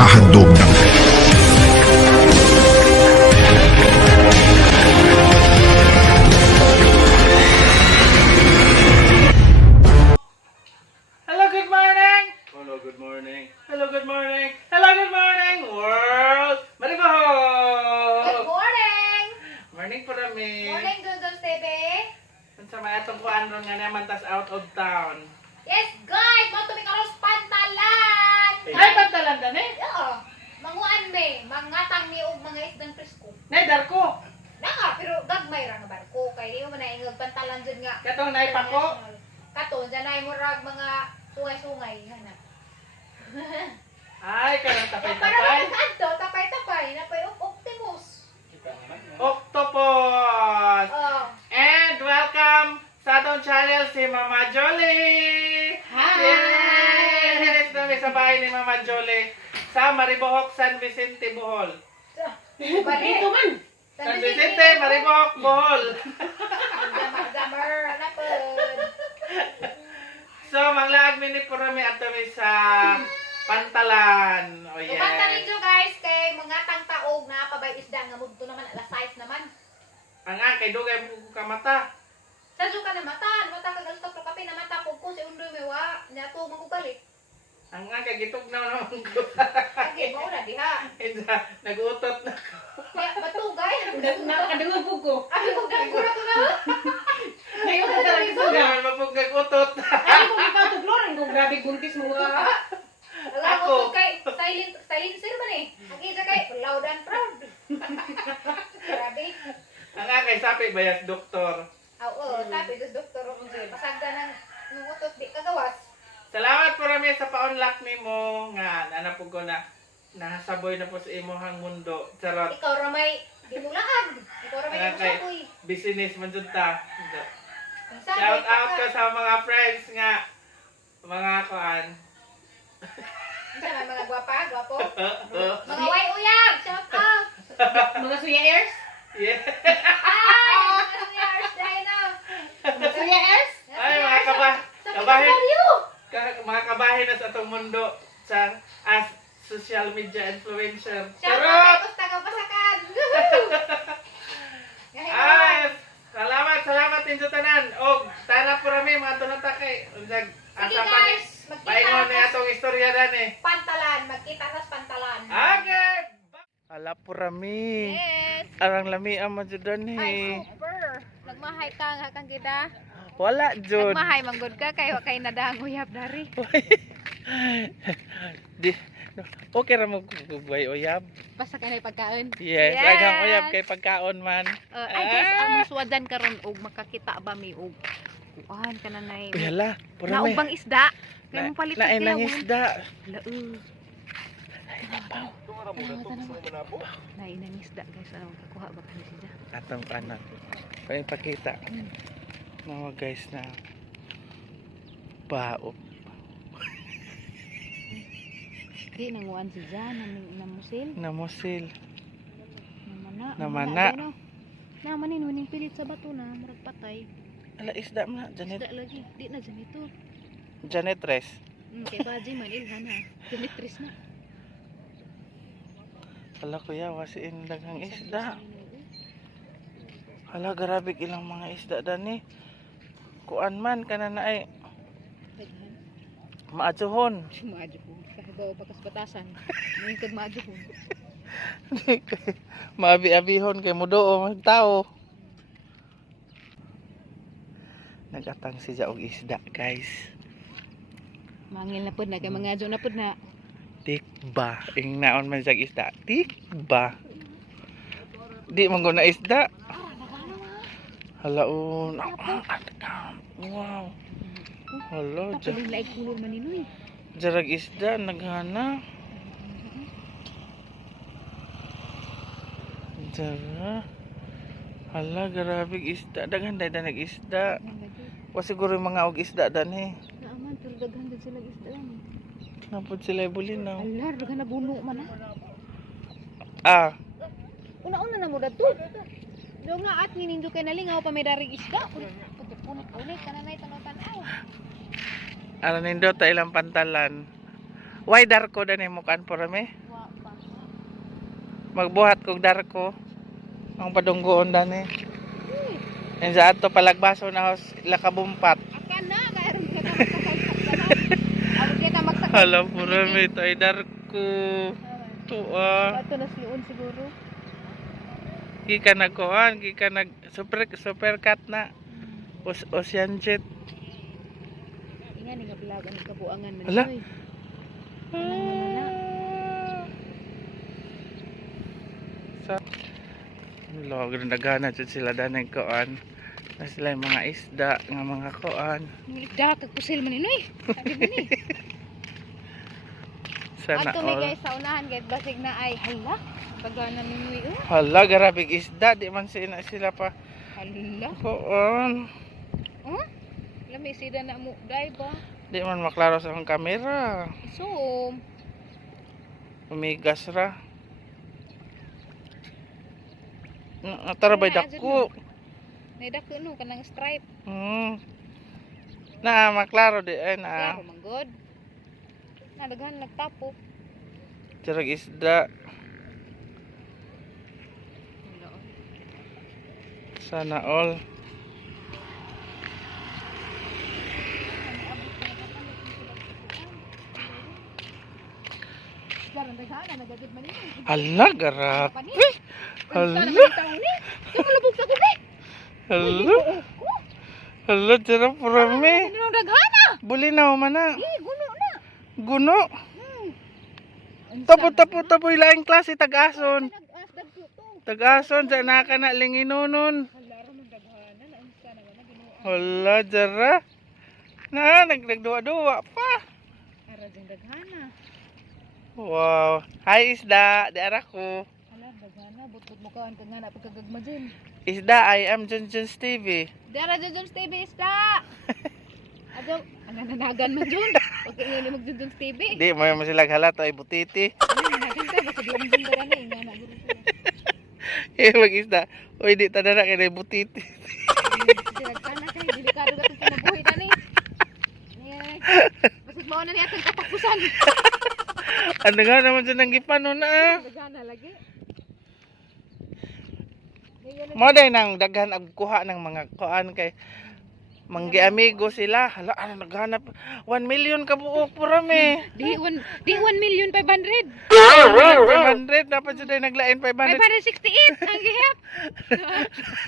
naghahandog ng Hello, good morning! Hello, good morning. Hello, good morning! Hello, good morning, world! Maribaho! Good morning! Morning po rami. Morning, Dudon TV. Kung sa mga itong kuan ron nga naman tas out of town. Yes, guys! Mo tumi karos pantalan! Ay, pantalan dan eh. Oo. Manguan me, mangatang ni og mga isdang presko. Naidar ko. Naka, pero gagmay ra nga barko. Kaya di mo manaingog pantalan dyan nga. Katong naipako. Katon, dyan ay mo rag mga sungay-sungay. Hanap. Ay, kanang Para tapay-tapay. mga kanto, tapay-tapay. Napay Optimus. Octopus! Oh. And welcome sa atong channel si Mama Jolie! Hi! Yes! Dami sa bahay ni Mama Jolie sa Maribohok, San Vicente, Bohol. Dito man. San Vicente, Maribohok, Bohol. Jammer, hanapon. So, manglaag mini po rami at kami sa Pantalan. Oh, Kumanta yes. ninyo guys, kay mga tangtaog na pabay isda nga mudto naman alas 6 naman. Ang nga, kay Dugay po ka mata. Sa ka na mata ka gasto pro kape na mata pug ko si undoy mewa, nya to magubalik. Ang nga, kay gitugnaw naman ko. Agi mo na diha. Nag-utot na ko. Kaya batugay. Nakadungog po ko. Abi ko gagura to na. Ngayon ko talaga Hindi ito. naman mapugag-utot. Ay, kung ikaw tugloran kung grabe buntis mo ito. Wala Ako. ko kay silencer man eh. Agi sa kay loud and proud. Grabe. Ang nga, kay Sapi Bayas, doktor. Oo, sabi dos doktor ko pasagda ng nuutot di kagawas. Salamat po rami sa pa-unlock ni mo. Nga, nanapog ko na nasaboy na po sa imuhang mundo. Charot. Ikaw ra may dimulaan. Ikaw ra may Ang kay dimusakoy. business man dyan ta. Shout out ka sa mga friends nga. Mga kuan. Sana mga gwapo. Mga way uyab, shout out. Mga suya airs? Yeah. Ay, mga suyars dahil na. Mga suya airs? Ay, mga kabahin. Mga kabahin na sa itong mundo sa as social media influencer. Shout out Charot! kay Costa Kapasakan. Ay, salamat din sa tanan. O, tara po rami mga tunata kay. Sige Asa pa ni. guys, Paingon na magkita itong istorya dan eh. pantalan, magkita sa pantalan. Okay! Hala po rami. Yes. Arang lami ang majudan Ay, eh. super. Nagmahay ka nga kang kita. Wala, Jud. Nagmahay manggod ka kay wa kay nadang uyab dari. Di, okay ra mo gugway uyab. Basta kay pagkaon. Yes, Yes. agang uyab kay pagkaon man. Ay guys, ang muswadan karon og makakita ba mi og kuan kananay. Uy, hala, Na purami. og bang isda. Kay mo palit Naay sila. nang isda. Laug. Naay nang isda guys, ano kakuha ba kani sila? Atong anak. Kaya pakita. Mga guys na bao. Di nanguan si Jan nang musil. Namusil. Namana. Namana. Namanin wining pilit sa bato na murag patay. Ala isda man, Janet. Isda lagi. Di na janito. Janet Res. Kay Baji man ilhan ha. Dimitris na. Ala kuya, wasiin daghang isda. Hala, grabe ilang mga isda dani. Kuan man kana na ay Daghan. maadsuhon. Maajo ko. Kahabaw pagkas batasan. Mingkod maajo ko. Maabi-abihon kay mudo ang tao. Nagatang siya og isda, guys. Mangil na pud na kay mga adyo na pud na. Tikba. Ing naon man siya isda. Tikba. Di man ko na isda. Halaon. Wow. Hala, Tapos laig kulor man ninoy. jarag isda naghana. Jara. Hala, grabe isda. Daghan dayda nag-isda. O siguro yung mga og isda danhi. Naaman pero daghan gid sila isda lang. Napod sila bulinaw. Alar daghan na buno man ha. Ah, Una-una na mo dato. Do nga at ninindo kay nalingaw pa may darig isda. Punit-punit kananay tanaw-tanaw. ano nindo ta ilang pantalan. Why darko dani mo kan porame? Wa pa. Magbuhat kog darko. Ang padunggoon dani. En sa ato palagbaso na hos lakabumpat. Akan na kaya rin kita magsakal. Ako kita magsakal. Hala porame to ay darko. Tuwa. Ato na siyon siguro. Gika nagkuhan, gika nag super cut na. Ocean jet. Inga ni nga vlog ang kabuangan man. Ala. Oy. Sa log nagana jud sila danay kuan. Na sila yung mga isda nga mga kuan. Nigda kag pusil man inoy. Sabi mo ni. Sana Ato mi all. guys sa unahan guys basig na ay hala. Bagana ni Noy. Hala garabig isda di man sila pa. Hala. Kuan. Oh? Lami sida na mo dai ba? Di man maklaro sa akong kamera. So, Umigas ra. Tara bay dako. naidako no kanang stripe. Na maklaro di ay na. Klaro man god. Nadaghan nagtapok. Tirag isda. Sana all. Karon daghan na nagadid man ni. Hala garap. Hala. Tumulubog sa kubi. Hala. Hala tira porame. Ano daghan na? Bulinaw man na. Guno na. Guno. Tapo ilaing klase tagason. Nag-asdag ko to. Tagason sa naka na linginonon. Laro man daghan na unsa naman na ginuo. Hala jara. Na nagduwa-duwa pa. Ara ding daghan na. Wow. Hi isda, di ara ko. Ala daghan na butbut mo kaon kag nga pagkagagma dyan. Isda, I am Junjun's TV. Dara Junjun TV isda. Ado, ananagan man jud. Okay ngani mag Junjun TV. Di mo mo sila halata ay butiti. Ananagan ka basta di man dara na nga na guro sila. Mag isda. Uy di tadara kay butiti. Sila kana kay delikado gatong kinabuhi dani. Basig mao na ni atong katapusan. Ano nga naman dyan ang gipano na. Daghan na lagi. Mo day nang daghan ang kuha ng mga kuan kay manggi amigo sila. Hala ano naghanap 1 million ka buok porame. Di 1,500,000. 500 dapat jud ay naglain 500. 568 ang gihap.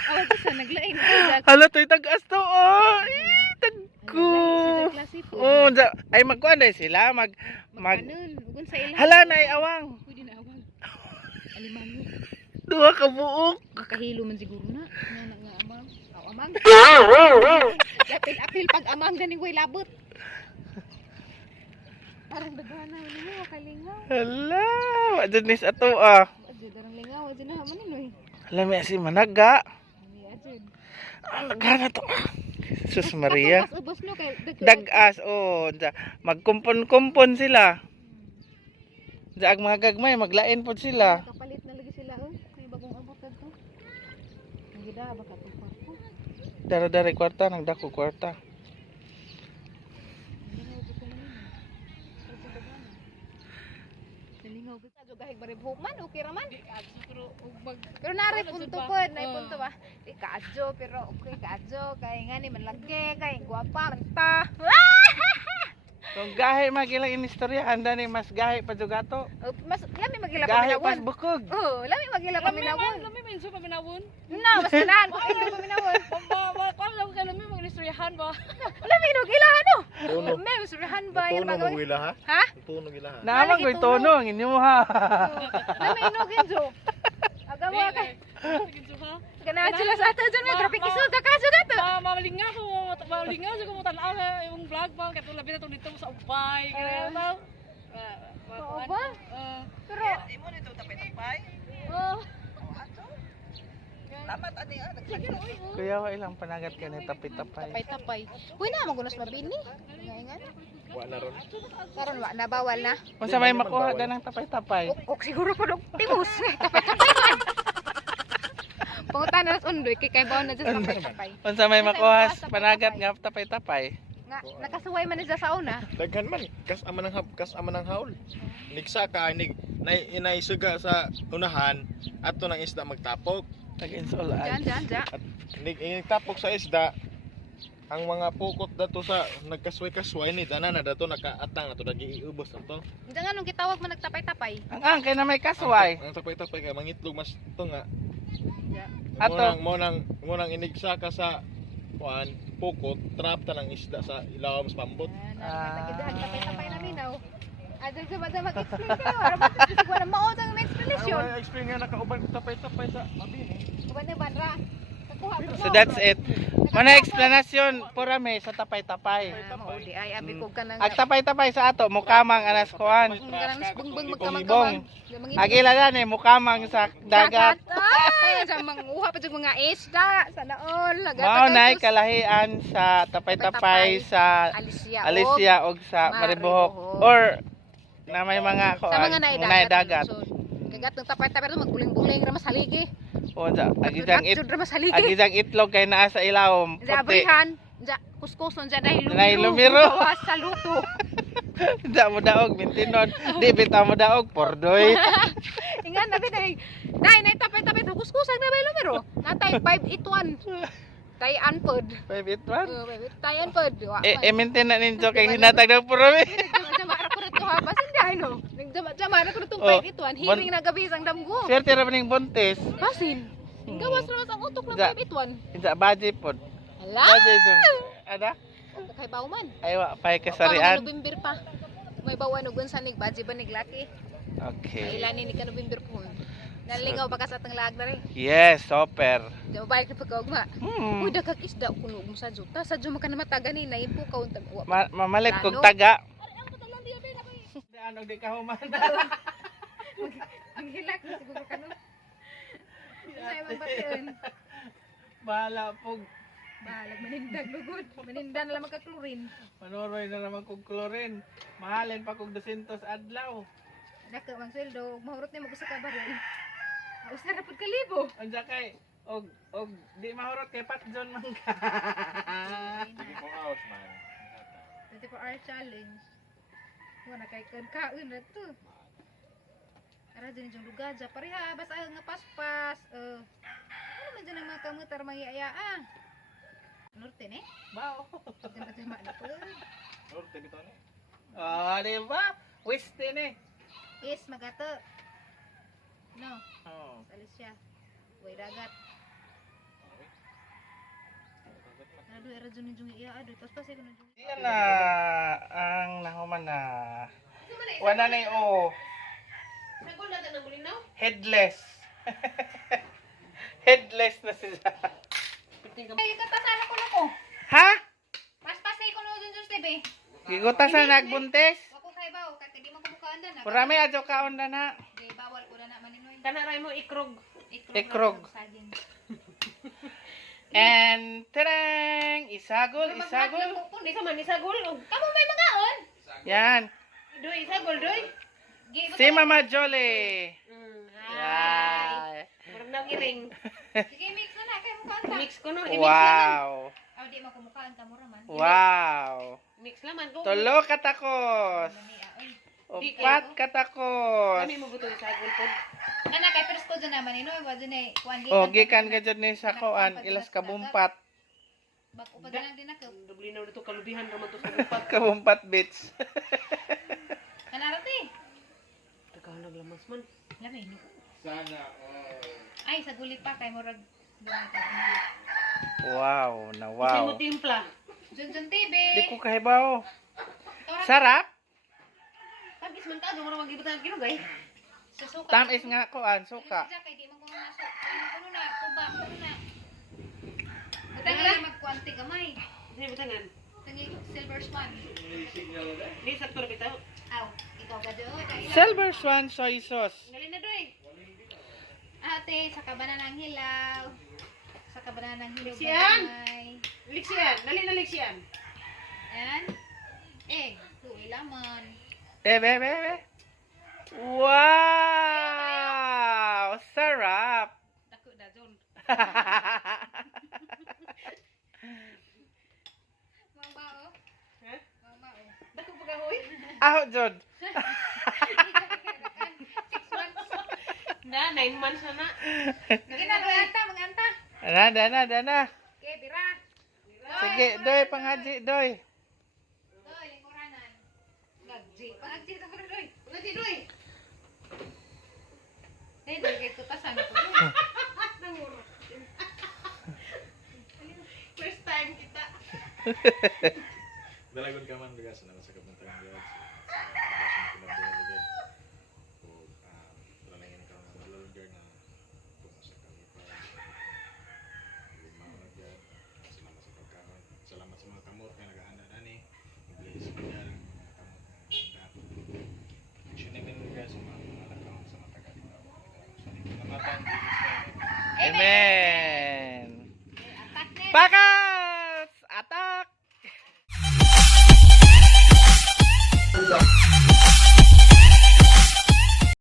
Awa sa naglain. Hala toy tag-as to oh. Tagko. Oh, ay magkuan day sila mag Kanon, ugon sa ilang. hala na ay awang. Pwede na awang. Alimango. Duha ka buok. Makahilo man siguro na. Nga amang. Aw amang. Apil pag amang gani way labot. Parang dagana ni mo kalingaw. Hala, wa jud nis ato ah. Adyo darang lingaw, adyo na man noy. Hala mi si managa. Ni adyo. Nagana to. Sus Maria. Mas ubos no kay Dag-as oh, magkumpon-kumpon sila. Sa ang mga gagmay maglain pod sila. kapalit na lagi sila oh. May bagong abot kadto. Ang gida baka to kwarto. Dara-dara kwarta nang dako kwarta. Nalingaw gid sa gahig baribhok man okay ra man. Pero nare punto po, na punto ba? Di kaadyo pero okay kaadyo kay ngani man lagi kay guwapa man ta. Kung gahi magilang inistorya anda ni mas gahi pa jugato. Mas lami magila Gahi pas paminawon. bukog. Oh, lami magila paminawon. Lami man sa paminawon. Na, mas kanahan ko ito paminawon. Kuan lang kay lami mag-istoryahan ba? Lami no gilahan no. Tuno. May masurihan ba yung Tuno mga mo ilaha? Ha? Tuno ilaha. Naman ko'y tono ang inyo ha. Lami no ginjo. Agawa kay kanahan sila sa ato dyan may graphic isod ka kaso dato. Mamalinga ko mo tanaw yung vlog ba kay labi na to dito sa upay. Kaya ba? Oo ba? Pero Imo nito tapay-tapay. oh, Tamat ani Kuya wa ilang panagat ka ni tapay-tapay. tapay-tapay. Uy na magunos mabini. Ngayon. Wa na ron. Karon wa na bawal na. Unsa may makuha da ng tapay-tapay? Ok siguro pa dog timus. Tapay-tapay man. Pangutan na undoy kay bawal na dyan sa tapay-tapay. Unsa may makuha panagat nga tapay-tapay? Nga nakasuway man siya sa una. Daghan man kas aman ng haul. Nigsa ka inay suga sa unahan ato ng isda magtapok. Nag-install Diyan. At nigtapok sa isda ang mga pukot dato sa nagkasway-kasway ni dana na dato nakaatang nato nagiubos nato. Diyan nga nung gitawag man nagtapay-tapay. Ang kay na may kasway. Ang tapay-tapay kay mangitlog mas ito nga. Ato. Mo nang inigsa ka sa kuan pukot trap ta ng isda sa ilawom sa pambot. Tapay-tapay na minaw. Adto sa bata mag-explain kayo. Araw ba siguro mao ang explanation. Ang explain nga nakauban tapay-tapay sa abin eh. Uban na banra. Kakuha So that's it. Mana explanation pura me sa tapay-tapay. Mao di ay abi ko kanang Ag tapay-tapay sa ato mukamang anas kuan. kanang bungbong Ibong. magkamang-kamang. Agila na ni mukamang sa dagat. Ay, sa manguha pa jud mga isda sa naol. Mao nay kalahian sa tapay-tapay sa Alicia og sa Maribohok or na may mga sa kuan mga munay dagat. Kagat ng tapay-tapay ra magbuling-buling ra masaligi. Unsa agidang Ra masaligi. agidang itlog kay naa sa ilawom. Sa Puti. abrihan, ja kuskuson ja dahil Dahil lumiro. lumiro. Gawas sa luto. Da mo daog mintinon. Di bitaw mo daog pordoy. Ingan nabi dahil na tapay-tapay kuskusan na bay lumiro. Natay 581. Tay anpod. 581. Tay anpod. Maintain na ninyo kay hinatag ng purami. Jama-jama ra ko rito ha pasinday no. Jama-jama ra ko rito Oh, 581. Hiring na gabi sang damgo. Swerte ra maning buntis. Basin. Gawas ra ang utok ng Ja. 581. Isa baji pod. Hala. Baji jud. Ada? Kay bauman. Ay wa pay Pang kasarian. November pa. May bawan og gunsa nig baji ba nig laki. Okay. Kailan ni ka November po. Nalingaw ba ka sa atang laag na rin? Yes, super. Di ba balik na pagkaugma? Hmm. Uy, dagkag isda kuno mo sa juta. Sa juta ka na mataga ni nain po ka untag. Mamalit kog Lano. taga. Ano di ka human? Ang hilak na siguro ka no. Sa'yo mang batiyon. Bahala pog. Balag manindag lugod. Manindan na lang magkaklorin. Manoroy na naman kog klorin. Mahalin pa kog 200 adlaw. Daka mang sweldo. Mahurot ni mo gusto ka baril. Usar na pud kalibo. Unsa kay og di mahurot kay Pat John man ka. 24 hours man. 24-hour challenge. Wala kay kaun na to. Ara din yung lugar ja pareha basta nga paspas. Ano man dyan ang mga kamutar mangyaya ah. Norte ne? Bao. Tama na po. Norte bitaw ni. Ah, di ba? West din eh. Is magato. No, Oh. alis siya. Way dagat. Aduh, era juni iya aduh paspas ko na juni. Yan na ang nahuman na. Wala na yung Sagol na nang bulinaw. headless. Headless na sila. Ay, katasala ko na ko. Ha? Paspas ko na dun sa TV. Gigutas na nagbuntis? Ako kay baw, kay di man ko bukaan na. Purami adyo kaon na na. Di bawal ko na maninoy. Kana ray mo ikrog. Ikrog. And tarang! Isagol, isagol. Di ka man isagol. Kamu may magaon? Yan. Doy isagol doy. Si Mama Jolie. Yan. Murag nang iring. Sige, mix na kay mo kanta. Mix ko no. Wow. Aw di man ko mukaan ta mo raman. Wow. Mix laman ko. Tulo katakos. Upat katakos. Kami mo buto isagol pod. Ana kay presko dyan naman inoy wa dyan ay kuan O, gikan ka dyan ni sa koan. Ilas kabumpat. Bako pa lang din ako. Dublinaw dito kalubihan raman to sa gupat. Kabumpat bits. Kanarati. Tagahan naglamas man. Lami no. Sana Ay sa gulit pa kay murag Wow, na Wow. wow. Mo timpla. Junjun TV. Di ko kahibaw. Sarap. Tagis man ta murag magibutan kinugay. Susuka. Tamis nga koan, suka. Kay di man ko na so. Ay kuno na tuba kuno na. Utang na magkuanti gamay. Sino butangan? Tangi silver swan. Di sakto ra bitaw. Aw, ikaw ka do. Silver Swan soy sauce. Galing na doy. Ate, sa kabanan ng hilaw. Sa kabanan ng hilaw. Siyan? gamay. Liksian, dali na liksian. Ayan. Tuwi laman. Be. Wow! Sarap! Dako da John. Mabao. Da, 9 months na na. Sige na, manganta, manganta. Dana. Okay, bira. Sige, doy, pangaji, doy. Doy, lingkuranan. Pangagji ito ko doy. Pangagji, doy. Doy, kay tutasan ko doy. First time kita. Dalagon ka man guys, na sa kapuntahan guys. Salamat sa mga kamot nga nag-aanda nani. Bless mo yan. Tuning in guys sa mga nakakawang sa mga taga dito. Sa salamatan, Jesus name. Amen.